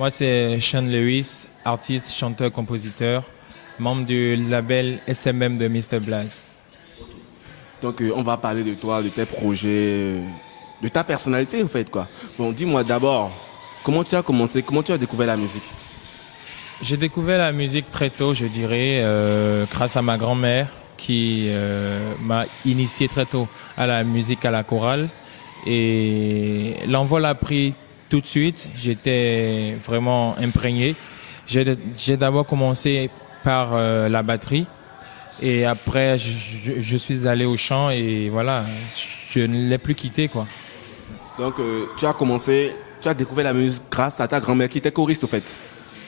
Moi, c'est Sean Lewis, artiste, chanteur, compositeur, membre du label SMM de Mr. Blaze. Donc, on va parler de toi, de tes projets, de ta personnalité, en fait, quoi. Bon, dis-moi d'abord, comment tu as commencé, comment tu as découvert la musique? J'ai découvert la musique très tôt, je dirais, grâce à ma grand-mère qui m'a initié très tôt à la musique, à la chorale. Et l'envol a pris tout de suite. J'étais vraiment imprégné. J'ai d'abord commencé par la batterie. Et après, je suis allé au chant et voilà, je ne l'ai plus quitté, quoi. Donc, tu as commencé, tu as découvert la musique grâce à ta grand-mère qui était choriste, au fait.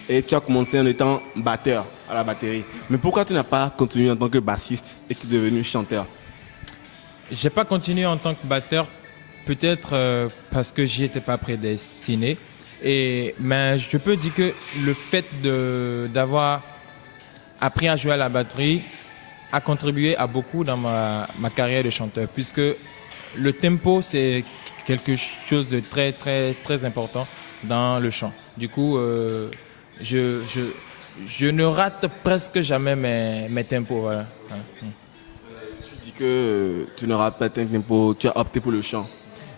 Et tu as commencé en étant batteur à la batterie. Mais pourquoi tu n'as pas continué en tant que bassiste et tu es devenu chanteur? J'ai pas continué en tant que batteur, peut-être parce que j'y étais pas prédestiné. Mais je peux dire que le fait d'avoir appris à jouer à la batterie a contribué à beaucoup dans ma carrière de chanteur, puisque le tempo, c'est quelque chose de très, très, très important dans le chant. Du coup, je ne rate presque jamais mes tempos. Voilà. Tu dis que tu n'auras pas de tempo, tu as opté pour le chant.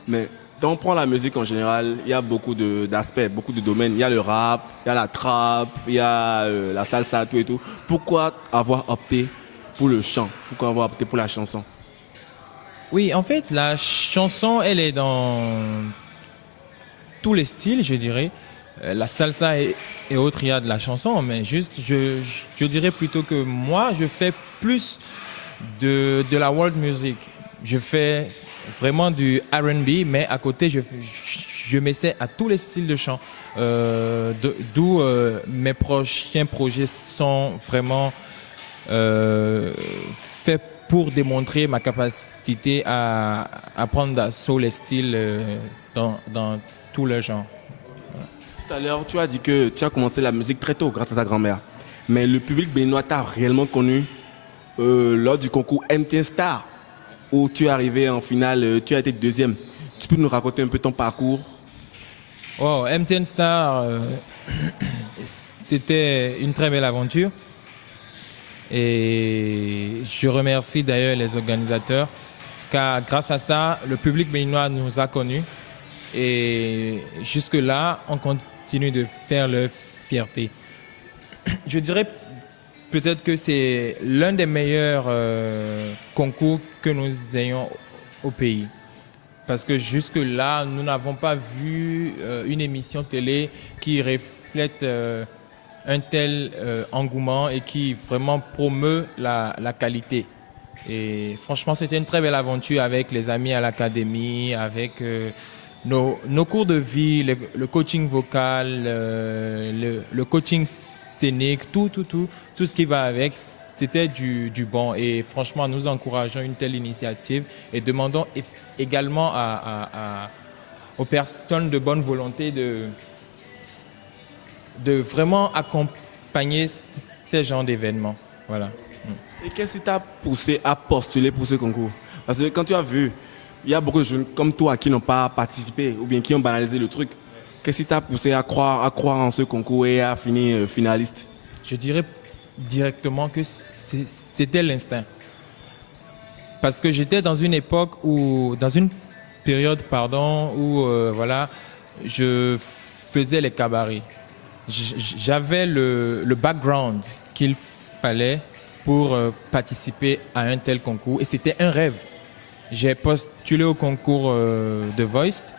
Mais quand on prend la musique en général, il y a beaucoup d'aspects, beaucoup de domaines. Il y a le rap, il y a la trap, il y a la salsa, tout et tout. Pourquoi avoir opté pour le chant? Pourquoi avoir opté pour la chanson? Oui, en fait, la chanson, elle est dans tous les styles, je dirais. La salsa et autres, il y a de la chanson, mais juste, je dirais plutôt que moi, je fais plus de la world music. Je fais vraiment du R&B, mais à côté, je m'essaie à tous les styles de chant. D'où mes prochains projets sont vraiment faits pour démontrer ma capacité à apprendre d'assaut les styles dans tout le genre. Tout à l'heure, tu as dit que tu as commencé la musique très tôt grâce à ta grand-mère. Mais le public béninois t'a réellement connu lors du concours MTN Star, où tu es arrivé en finale, tu as été deuxième. Tu peux nous raconter un peu ton parcours? Wow, MTN Star, c'était une très belle aventure. Et je remercie d'ailleurs les organisateurs, car grâce à ça, le public béninois nous a connus. Et jusque-là, on continue de faire leur fierté. Je dirais peut-être que c'est l'un des meilleurs concours que nous ayons au pays. Parce que jusque-là, nous n'avons pas vu une émission télé qui reflète un tel engouement et qui vraiment promeut la qualité. Et franchement, c'était une très belle aventure avec les amis à l'académie, avec nos cours de vie, le coaching vocal, le coaching scénique, tout ce qui va avec. C'était du bon. Et franchement, nous encourageons une telle initiative et demandons également aux personnes de bonne volonté de vraiment accompagner ces genres d'événements. Voilà. Et qu'est-ce qui t'a poussé à postuler pour ce concours? Parce que quand tu as vu, il y a beaucoup de jeunes comme toi qui n'ont pas participé ou bien qui ont banalisé le truc. Qu'est-ce qui t'a poussé à croire en ce concours et à finir finaliste? Je dirais directement que c'était l'instinct. Parce que j'étais dans une époque dans une période, où voilà, je faisais les cabarets. J'avais le background qu'il fallait pour participer à un tel concours et c'était un rêve. J'ai postulé au concours de Voice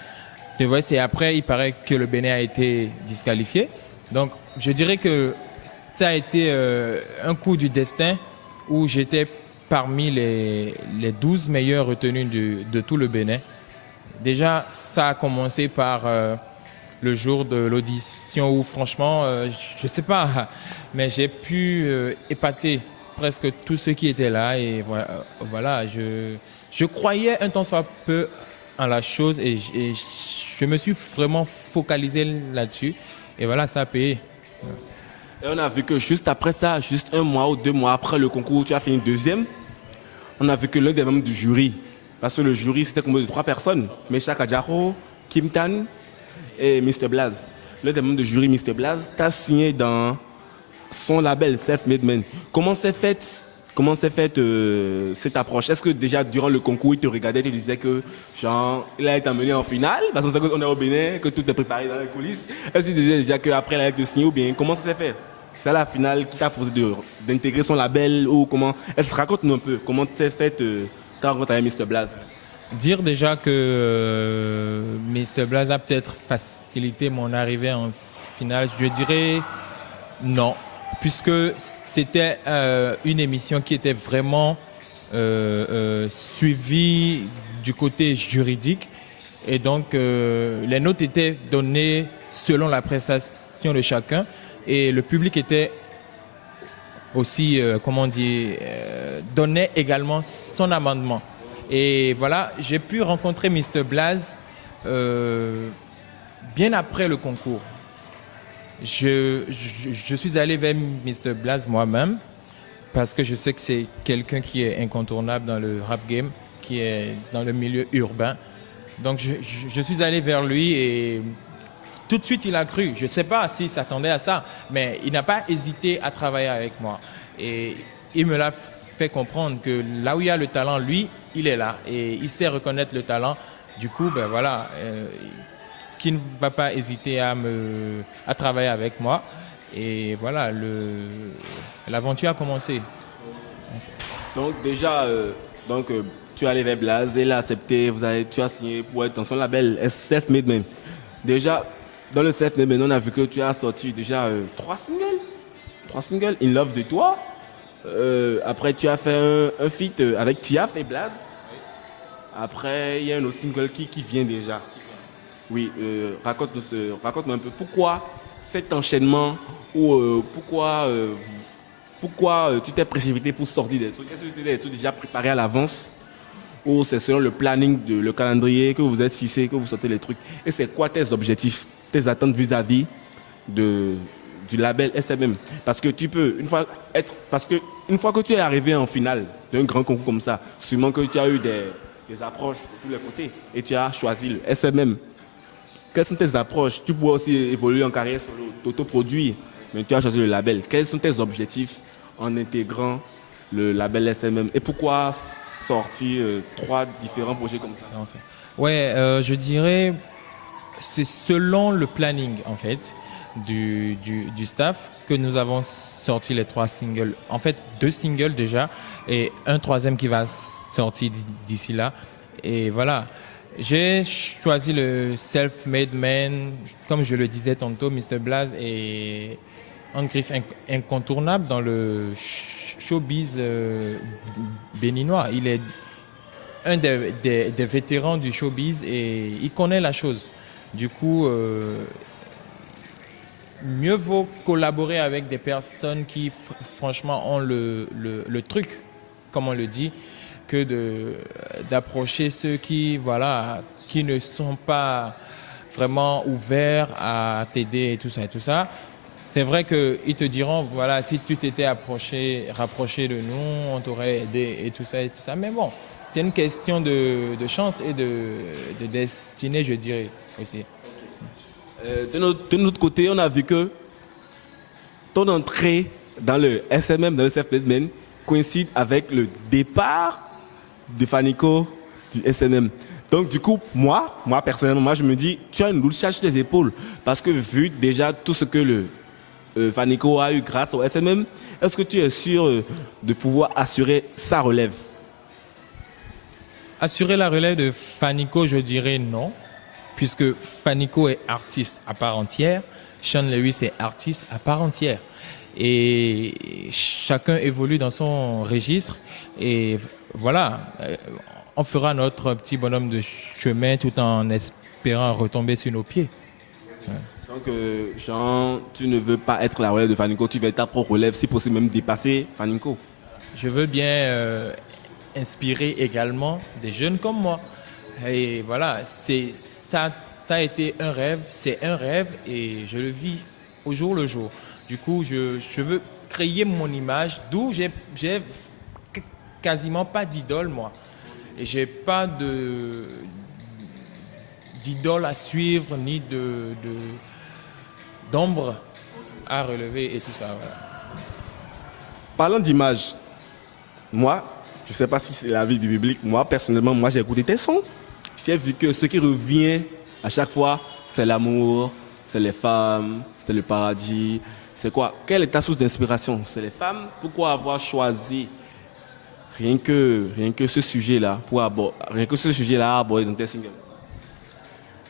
et après il paraît que le Bénin a été disqualifié. Donc je dirais que ça a été un coup du destin où j'étais parmi les 12 meilleurs retenus de tout le Bénin. Déjà, ça a commencé par le jour de l'audition où franchement, je ne sais pas, mais j'ai pu épater presque tous ceux qui étaient là. Et voilà, je croyais un tant soit peu en la chose et je me suis vraiment focalisé là-dessus. Et voilà, ça a payé. Et on a vu que juste après ça, juste 1 mois ou 2 mois après le concours, tu as fini deuxième. On a vu que l'un des membres du jury, parce que le jury c'était composé de 3 personnes, Mesha Kadjaro, Kim Tan et Mr. Blaze. l'un des membres de jury, Mr. Blaze, t'a signé dans son label Self-Made Man. Comment s'est faite cette approche? Est-ce que déjà durant le concours, il te regardait et te disait que genre, il allait t'amener en finale parce qu'on est au Bénin, que tout est préparé dans les coulisses? Est-ce qu'il disait déjà qu'après il allait te signer ou bien comment ça s'est fait? C'est à la finale qui t'a proposé d'intégrer son label ou comment? Est-ce que raconte-nous un peu comment t'es fait ta rencontre avec Mr. Blaze? Dire déjà que Mr. Blaze a peut-être facilité mon arrivée en finale, je dirais non, puisque c'était une émission qui était vraiment suivie du côté juridique et donc les notes étaient données selon la prestation de chacun et le public était aussi, donnait également son amendement. Et voilà, j'ai pu rencontrer Mr. Blaze bien après le concours. Je suis allé vers Mr. Blaze moi-même parce que je sais que c'est quelqu'un qui est incontournable dans le rap game, qui est dans le milieu urbain. Donc je suis allé vers lui et tout de suite il a cru. Je ne sais pas s'il s'attendait à ça, mais il n'a pas hésité à travailler avec moi. Et il me l'a fait comprendre que là où il y a le talent, lui, il est là et il sait reconnaître le talent. Du coup, ben voilà, qui ne va pas hésiter à travailler avec moi. Et voilà, l'aventure a commencé. Donc déjà, tu es allé vers Blaze, il a accepté, tu as signé pour être dans son label Self-Made Man. Déjà, dans le Self-Made Man, on a vu que tu as sorti déjà 3 singles. 3 singles, In Love de toi. Après, tu as fait un feat avec Tiaf et Blaze. Après, il y a un autre single qui vient déjà. Oui, raconte-nous un peu pourquoi cet enchaînement ou pourquoi tu t'es précipité pour sortir des trucs. Est-ce que tu t'es déjà préparé à l'avance ou c'est selon le planning, le calendrier que vous êtes fixé, que vous sortez les trucs? Et c'est quoi tes objectifs, tes attentes vis-à-vis du label SMM? Parce que une fois que tu es arrivé en finale d'un grand concours comme ça, sûrement que tu as eu des approches de tous les côtés et tu as choisi le SMM. Quelles sont tes approches? Tu pourrais aussi évoluer en carrière solo, t'autoproduire, mais tu as choisi le label. Quels sont tes objectifs en intégrant le label SMM? Et pourquoi sortir 3 différents projets comme ça? Ouais, je dirais c'est selon le planning en fait du staff que nous avons sorti les 3 singles. En fait, 2 singles déjà et un 3e qui va sortir d'ici là. Et voilà. J'ai choisi le Self-Made Man, comme je le disais tantôt, Mr. Blaze est un griffe incontournable dans le showbiz béninois. Il est un des vétérans du showbiz et il connaît la chose. Du coup, mieux vaut collaborer avec des personnes qui, franchement, ont le truc, comme on le dit, que d'approcher ceux qui ne sont pas vraiment ouverts à t'aider et tout ça. C'est vrai qu'ils te diront, voilà, si tu t'étais rapproché de nous, on t'aurait aidé et tout ça. Mais bon, c'est une question de chance et de destinée, je dirais aussi. De notre côté, on a vu que ton entrée dans le SMM, dans le Self-Made Man, coïncide avec le départ de Fanico du SMM. Donc du coup, moi personnellement, je me dis, tu as une lourde charge sur les épaules. Parce que vu déjà tout ce que le Fanico a eu grâce au SMM, est-ce que tu es sûr de pouvoir assurer sa relève? Assurer la relève de Fanico, je dirais non. Puisque Fanico est artiste à part entière, Sean Lewis est artiste à part entière. Et chacun évolue dans son registre. Et voilà, on fera notre petit bonhomme de chemin tout en espérant retomber sur nos pieds. Donc, Jean, tu ne veux pas être la relève de Fanico, tu veux être ta propre relève, si possible même dépasser Fanico. Je veux bien inspirer également des jeunes comme moi. Et voilà, ça a été un rêve, c'est un rêve et je le vis au jour le jour. Du coup, je veux créer mon image, d'où j'ai quasiment pas d'idole, moi. Et j'ai pas d'idole à suivre, ni d'ombre à relever et tout ça. Voilà. Parlant d'image, moi, je ne sais pas si c'est l'avis du public, moi, personnellement, moi, j'ai écouté tes sons. J'ai vu que ce qui revient à chaque fois, c'est l'amour, c'est les femmes, c'est le paradis. C'est quoi? Quelle est ta source d'inspiration? C'est les femmes? Pourquoi avoir choisi rien que ce sujet-là à aborder dans tes singles?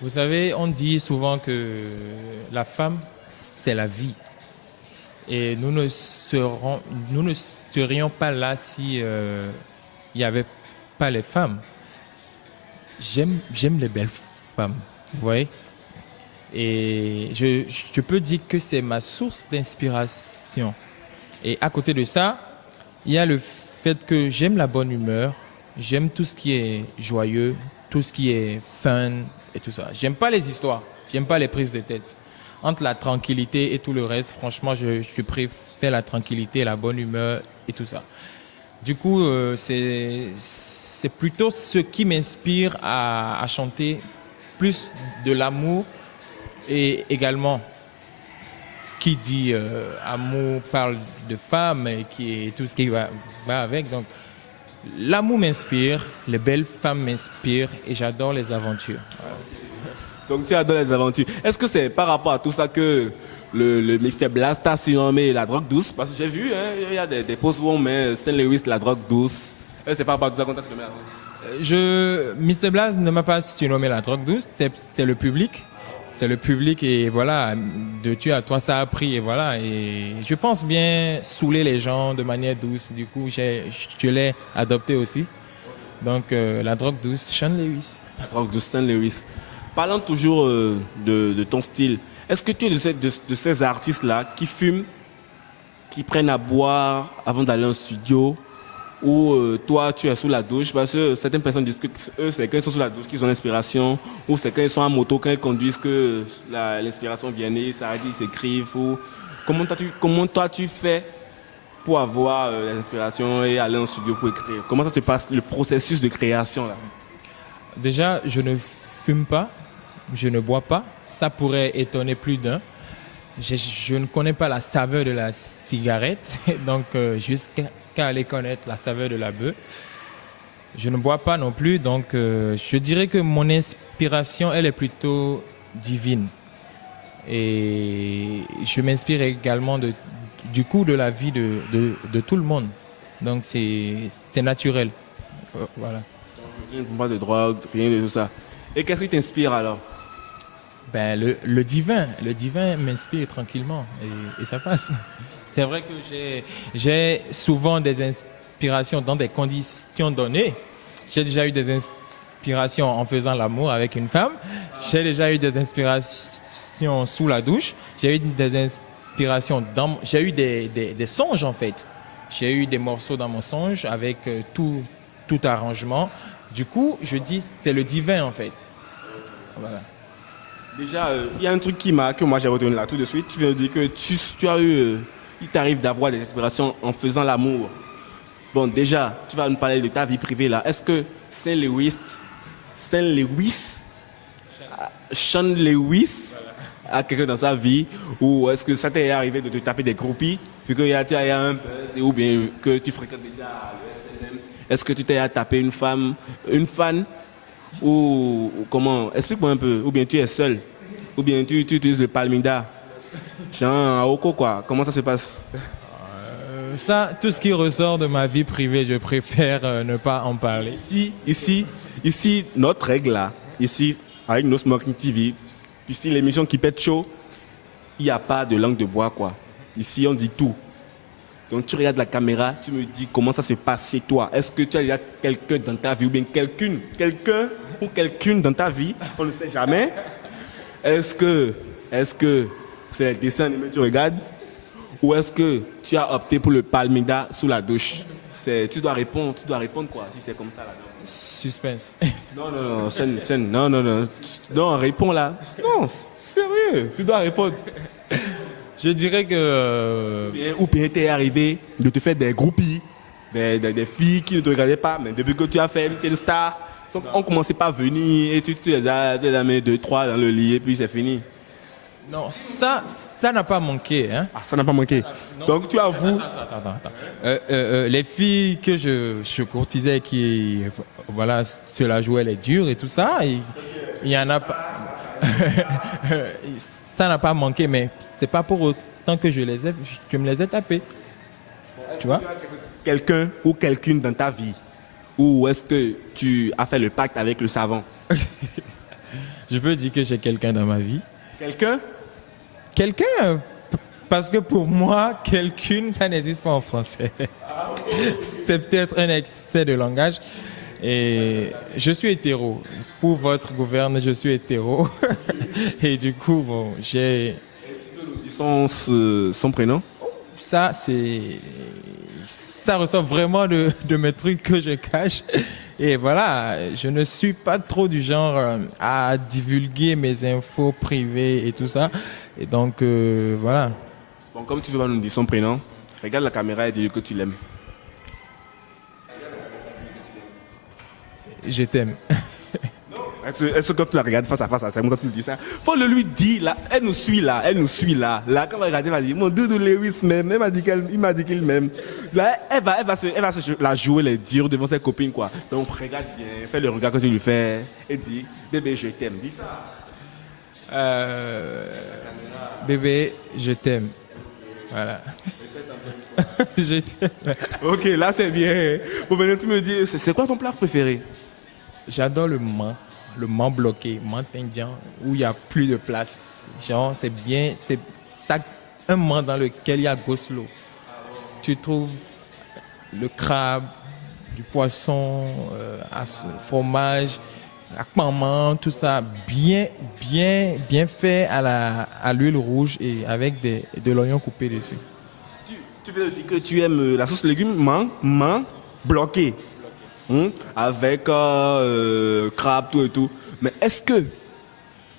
Vous savez, on dit souvent que la femme, c'est la vie. Et nous ne serions pas là si il n'y avait pas les femmes. J'aime les belles femmes, vous voyez. Et je peux dire que c'est ma source d'inspiration. Et à côté de ça, il y a le fait que j'aime la bonne humeur, j'aime tout ce qui est joyeux, tout ce qui est fun et tout ça. J'aime pas les histoires, j'aime pas les prises de tête. Entre la tranquillité et tout le reste, franchement, je préfère la tranquillité, la bonne humeur et tout ça. Du coup, c'est plutôt ce qui m'inspire à chanter plus de l'amour et également qui dit amour parle de femmes et tout ce qui va avec. Donc, l'amour m'inspire, les belles femmes m'inspirent et j'adore les aventures. Voilà. Donc tu adores les aventures. Est-ce que c'est par rapport à tout ça que le Mr. Blast a surnommé la drogue douce? Parce que j'ai vu, il y a des posts où on met Saint Lewis la drogue douce. C'est par rapport à tout ça qu'on t'a surnommé la drogue douce? Mr. Blast ne m'a pas surnommé la drogue douce, c'est le public. C'est le public et voilà, de tu à toi ça a pris et voilà. Et je pense bien saouler les gens de manière douce. Du coup, je l'ai adopté aussi. Donc la drogue douce, Sean Lewis. La drogue douce, Sean Lewis. Parlant toujours de ton style, est-ce que tu es de ces artistes-là qui fument, qui prennent à boire avant d'aller en studio, ou toi tu es sous la douche? Parce que certaines personnes disent que eux, c'est quand ils sont sous la douche qu'ils ont l'inspiration, ou c'est quand ils sont en moto, quand ils conduisent que l'inspiration vient, ils s'arrêtent, ils s'écrivent. Ou... Comment toi tu fais pour avoir l'inspiration et aller en studio pour écrire? Comment ça se passe, le processus de création là? Déjà, je ne fume pas. Je ne bois pas. Ça pourrait étonner plus d'un. Je ne connais pas la saveur de la cigarette, donc jusqu'à aller connaître la saveur de la beuh. Je ne bois pas non plus, donc je dirais que mon inspiration, elle est plutôt divine. Et je m'inspire également du coup de la vie de tout le monde. Donc c'est naturel. Voilà. Tu ne prends pas de drogue, rien de tout ça. Et qu'est-ce qui t'inspire alors? Ben, le divin m'inspire tranquillement et ça passe. C'est vrai que j'ai souvent des inspirations dans des conditions données. J'ai déjà eu des inspirations en faisant l'amour avec une femme. J'ai déjà eu des inspirations sous la douche. J'ai eu des inspirations j'ai eu des songes en fait. J'ai eu des morceaux dans mon songe avec tout arrangement. Du coup, je dis c'est le divin en fait. Voilà. Déjà, il y a un truc que moi j'ai retenu là tout de suite. Tu viens de dire que tu as eu, il t'arrive d'avoir des inspirations en faisant l'amour. Bon, déjà, tu vas nous parler de ta vie privée là. Est-ce que Sean Lewis a quelqu'un dans sa vie, ou est-ce que ça t'est arrivé de te taper des groupies vu qu'il y a un buzz, ou bien que tu fréquentes déjà le SNM? Est-ce que tu t'es tapé une femme, une fan? Ou comment? Explique-moi un peu. Ou bien tu es seul? Ou bien tu utilises le Palmida? Genre à Oko quoi? Comment ça se passe? Ça, tout ce qui ressort de ma vie privée, je préfère ne pas en parler. Ici, notre règle là, ici, avec No Smoking TV, ici l'émission qui pète chaud, il n'y a pas de langue de bois quoi. Ici on dit tout. Donc tu regardes la caméra, tu me dis comment ça se passe chez toi. Est-ce que tu as déjà quelqu'un dans ta vie, ou bien quelqu'un ou quelqu'une dans ta vie, on ne sait jamais. Est-ce que c'est les dessins animés que tu regardes, ou est-ce que tu as opté pour le Palmida sous la douche? Tu dois répondre quoi, si c'est comme ça là. Suspense. Non, réponds là. Non, sérieux, tu dois répondre. Je dirais que... Ou bien t'es arrivé de te faire des groupies, des filles qui ne te regardaient pas, mais depuis que tu as fait une star, on commençait pas à venir et tu les as mis 2, 3 dans le lit et puis c'est fini. Non, ça n'a pas manqué. Hein. Ah, ça n'a pas manqué. Non. Donc tu avoues. Attends. Les filles que je courtisais qui, voilà, se la jouaient les dures et tout ça, il y en a pas. Ça n'a pas manqué, mais c'est pas pour autant que je me les ai tapées. Tu vois? Quelqu'un ou quelqu'une dans ta vie, ou est-ce que tu as fait le pacte avec le savant? Je peux dire que j'ai quelqu'un dans ma vie. Quelqu'un? Quelqu'un, parce que pour moi, quelqu'une, ça n'existe pas en français. C'est peut-être un excès de langage. Et je suis hétéro. Pour votre gouverne, je suis hétéro. Et du coup, bon, j'ai... Son prénom? Ça, ça ressort vraiment de mes trucs que je cache. Et voilà, je ne suis pas trop du genre à divulguer mes infos privées et tout ça. Et donc, voilà. Bon, comme tu veux pas nous dire son prénom, regarde la caméra et dis-lui que tu l'aimes. Je t'aime. Est-ce que tu la regardes face à face, c'est comme ça que tu lui dis ça? Faut le lui dire, là, elle nous suit là. Là, quand on va regarder, elle va dire, mon Doudou Lewis m'aime, il m'a dit qu'il m'aime. Là, elle va se la jouer les durs devant ses copines, quoi. Donc, regarde bien, fais le regard que tu lui fais et dis, bébé, je t'aime, dis ça. Bébé, je t'aime. Voilà. Je t'aime. Ok, là, c'est bien. Bon, maintenant, tu me dis, c'est quoi ton plat préféré? J'adore le mât bloqué, mât indien, où il n'y a plus de place. Genre, c'est bien, c'est ça, un mât dans lequel il y a goslo. Tu trouves le crabe, du poisson, fromage, la maman, tout ça, bien fait à l'huile rouge et avec de l'oignon coupé dessus. Tu veux dire que tu aimes la sauce légumes bloqué. Avec crabe, tout et tout. Mais est-ce que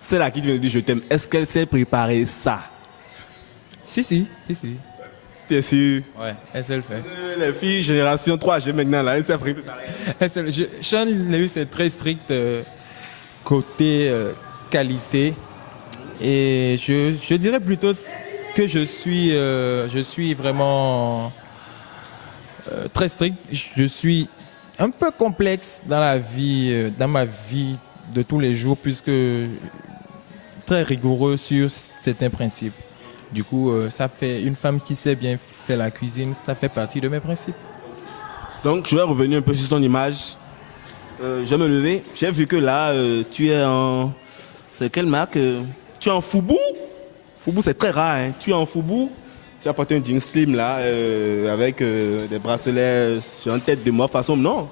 c'est là qui vient de dire je t'aime, est-ce qu'elle sait préparer ça? Si. Tu es sûr? Ouais, elle sait le faire. Les filles génération 3G maintenant, là, elles savent préparer. Sean Lewis est très strict côté qualité. Et je dirais plutôt que je suis vraiment très strict. Je suis un peu complexe dans dans ma vie de tous les jours, puisque très rigoureux sur certains principes. Du coup, ça fait une femme qui sait bien faire la cuisine, ça fait partie de mes principes. Donc, je vais revenir un peu sur ton image. Je vais me lever. J'ai vu que là, tu es en... C'est quelle marque? Tu es en Fubu. Fubu, c'est très rare. Hein. Tu es en Fubu. Tu as porté un jean slim là, avec des bracelets sur une tête de mort façon, non?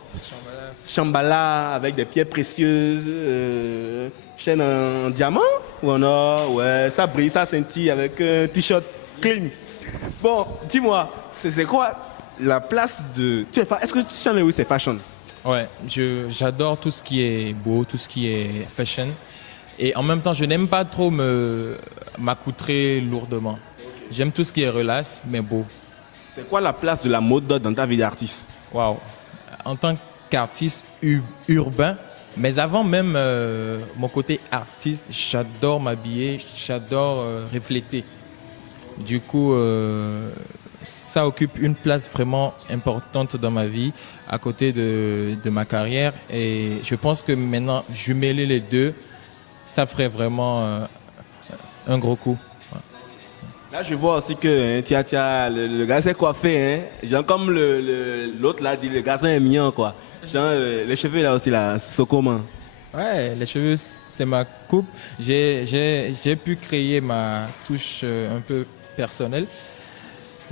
Shambhala avec des pierres précieuses, chaîne en diamant ou en or, ouais, ça brille, ça scintille avec un t-shirt clean. Bon, dis-moi, c'est quoi la place de... Est-ce que tu sais où c'est fashion? Ouais, j'adore tout ce qui est beau, tout ce qui est fashion. Et en même temps, je n'aime pas trop m'accoutrer lourdement. J'aime tout ce qui est relax, mais beau. C'est quoi la place de la mode dans ta vie d'artiste? Waouh. En tant qu'artiste urbain, mais avant même mon côté artiste, j'adore m'habiller, j'adore refléter. Du coup, ça occupe une place vraiment importante dans ma vie, à côté de ma carrière. Et je pense que maintenant, jumeler les deux, ça ferait vraiment un gros coup. Là, je vois aussi que le gars s'est coiffé. Hein. Genre comme l'autre là dit, le garçon est mignon, quoi. Genre, les cheveux là aussi, là, c'est comment? Ouais, les cheveux, c'est ma coupe. J'ai pu créer ma touche un peu personnelle.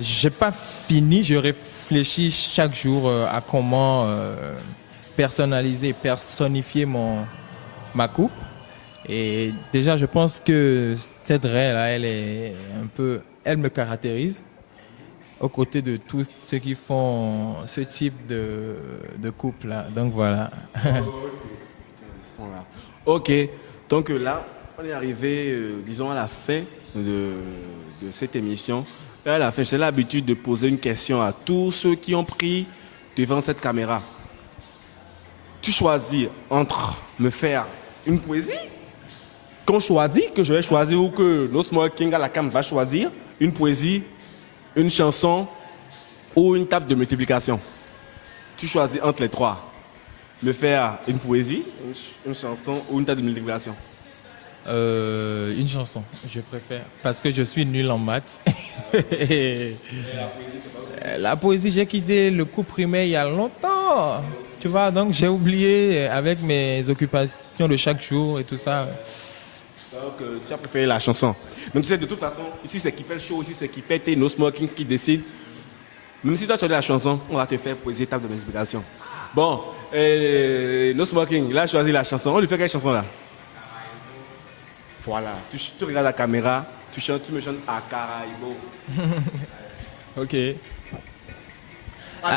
J'ai pas fini, je réfléchis chaque jour à comment personnaliser, personnifier ma coupe. Et déjà, je pense que cette raie là, elle me caractérise aux côtés de tous ceux qui font ce type de coupe là. Donc voilà. Ok, donc là, on est arrivé, disons, à la fin de cette émission. Et à la fin, j'ai l'habitude de poser une question à tous ceux qui ont pris devant cette caméra. Tu choisis entre me faire une poésie qu'on choisit, que je vais choisir ou que No Smoking à la cam va choisir, une poésie, une chanson ou une table de multiplication. Tu choisis entre les trois. Me faire une poésie, une chanson ou une table de multiplication. Une chanson, je préfère. Parce que je suis nul en maths. La poésie, j'ai quitté le cours primaire il y a longtemps. Tu vois, donc j'ai oublié avec mes occupations de chaque jour et tout ça. Donc, tu as préféré la chanson. Donc, tu sais, de toute façon, ici, c'est qui fait le show, ici, c'est qui fait No Smoking qui décide. Même si toi, tu as la chanson, on va te faire poser table de multiplication. Bon, No Smoking, il a choisi la chanson. On lui fait quelle chanson là? Voilà, tu regardes la caméra, tu me chantes à Caraïbo. Ok. Non.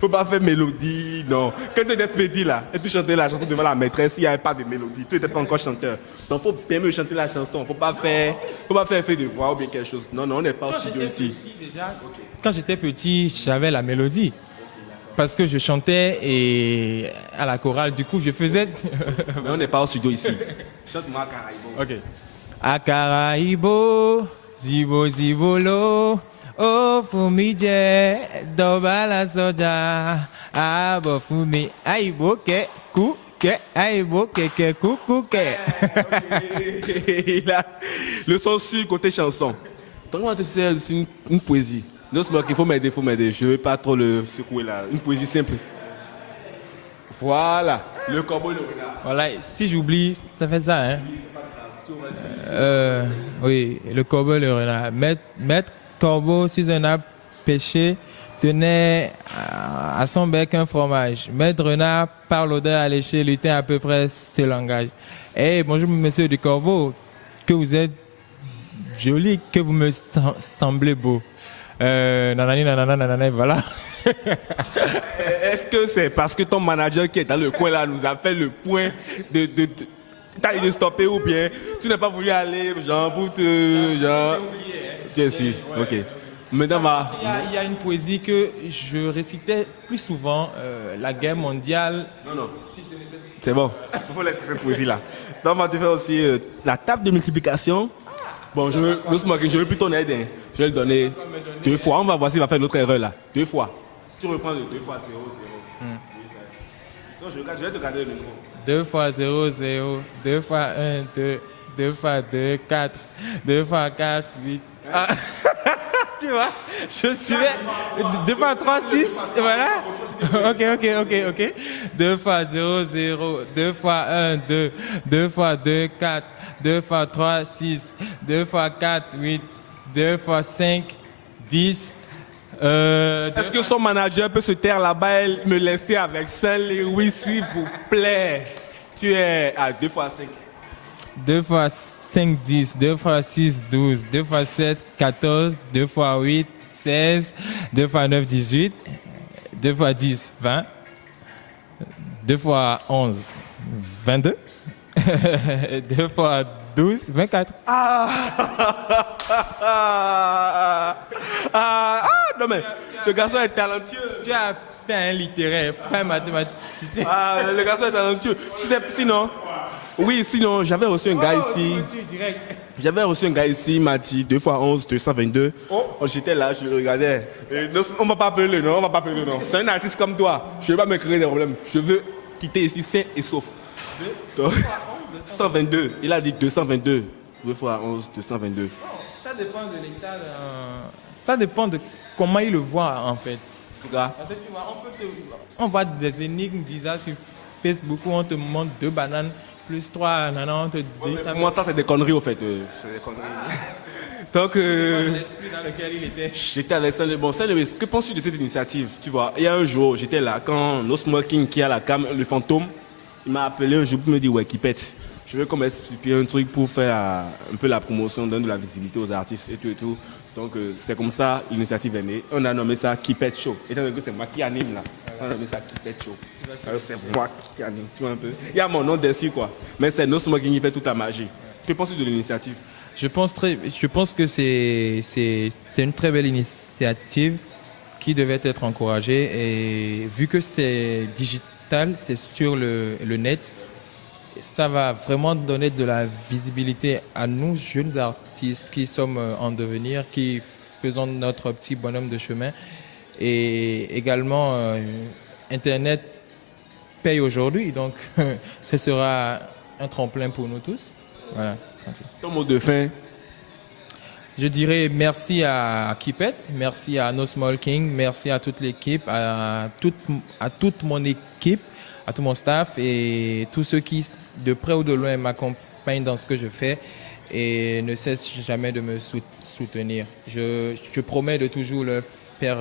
Faut pas faire mélodie, non. Quand tu étais petit là, et tu chantais la chanson devant la maîtresse, il n'y avait pas de mélodie. Tu n'étais pas encore chanteur. Donc faut bien me chanter la chanson. Faut pas faire effet de voix ou bien quelque chose. Non, on n'est pas au studio ici. Quand j'étais petit, j'avais la mélodie. Parce que je chantais et à la chorale, du coup, je faisais. Mais on n'est pas au studio ici. Chante-moi à Caraïbo. Ok. À Caraïbo, zibo zibolo, oh fumije, doba la soja, abo fumi, aibo ke, ku ke, aibo ke, ku ke. Le son sur côté chanson. Donc, on va te faire une poésie. Non, c'est qu'il faut m'aider. Je ne vais pas trop le secouer là. Une poésie simple. Voilà. Le corbeau et le renard. Voilà, si j'oublie, ça fait ça, hein. Oui, le corbeau et le renard. Maître corbeau, si un a pêché, tenait à son bec un fromage. Maître renard, par l'odeur alléchée, lui à peu près ce langage. Eh, bonjour, monsieur du corbeau, que vous êtes joli, que vous me semblez beau. Nanana, voilà. Est-ce que c'est parce que ton manager qui est dans le coin là nous a fait le point de t'as idée de stopper ou bien tu n'as pas voulu aller genre pour te genre. J'ai oublié. Si, ok. Maintenant il y a une poésie que je récitais plus souvent, la guerre mondiale. Non. C'est bon. Il faut laisser cette poésie là. Donc on va te faire aussi la table de multiplication. Bon, je veux plutôt ton aide. Hein. Je vais le donner 2 fois. On va voir s'il va faire l'autre erreur là. 2 fois. Tu reprends le 2 fois 0, 0. Non, je vais te garder le numéro. 2 fois 0, 0. 2 fois 1, 2. 2 fois 2, 4. 2 fois 4, 8. Ah. Tu vois, je suivais. 2 fois 3, 6. Voilà. Ok. 2 fois 0, 0. 2 fois 1, 2. 2 fois 2, 4. 2 fois 3, 6. 2 fois 4, 8. 2 fois 5, 10. Est-ce que son manager peut se taire là-bas et me laisser avec Saint-Louis, s'il vous plaît? Tu es à 2 fois 5. 2 fois 5, 10. 2 fois 6, 12. 2 fois 7, 14. 2 fois 8, 16. 2 fois 9, 18. 2 fois 10, 20. 2 fois 11, 22. 2 fois 12, 24. Non mais, le garçon est talentueux. Tu as fait un littéraire, pas un mathématicien. Le garçon est talentueux. Sinon, j'avais reçu un gars ici. Il m'a dit 2 fois 11, 222. J'étais là, je le regardais. On va pas appeler le nom, C'est un artiste comme toi. Je ne vais pas me créer des problèmes. Je veux quitter ici sain et sauf. Donc, 122. Il a dit 222. 2 fois 11, 222. Ça dépend de l'état. Ça dépend de comment il le voit en fait. Parce que tu vois, on voit des énigmes bizarres sur Facebook où on te montre 2 bananes plus 3 nanas, on te dit ça. Pour moi, ça, c'est des conneries au fait. C'est des conneries. Donc, l'esprit dans lequel il était. J'étais avec Saint-Louis. Bon, Saint-Louis, que penses-tu de cette initiative? Tu vois, il y a un jour, j'étais là, quand No Smoking, qui a la cam, le fantôme, il m'a appelé un jour pour me dire, ouais, qui pète. Je veux comme expliquer un truc pour faire un peu la promotion, donner de la visibilité aux artistes et tout. Donc, c'est comme ça, l'initiative est née. On a nommé ça Qui pète show. Étant donné que c'est moi qui anime là, on a nommé ça Qui pète show. C'est moi qui anime, tu vois un peu. Il y a mon nom dessus, quoi. Mais c'est No Smoking qui fait toute la magie. Que penses-tu de l'initiative? Je pense que c'est une très belle initiative qui devait être encouragée. Et vu que c'est digital, c'est sur le net, Ça va vraiment donner de la visibilité à nous, jeunes artistes qui sommes en devenir, qui faisons notre petit bonhomme de chemin. Et également, Internet paye aujourd'hui, donc ce sera un tremplin pour nous tous. Voilà. Tranquille. Ton mot de fin. Je dirais merci à Kipet, merci à No Small King, merci à toute l'équipe, à toute mon équipe, à tout mon staff et tous ceux qui, de près ou de loin, m'accompagnent dans ce que je fais et ne cessent jamais de me soutenir. Je promets de toujours leur faire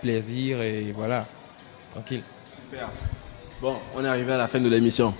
plaisir et voilà, tranquille. Super. Bon, on est arrivé à la fin de l'émission.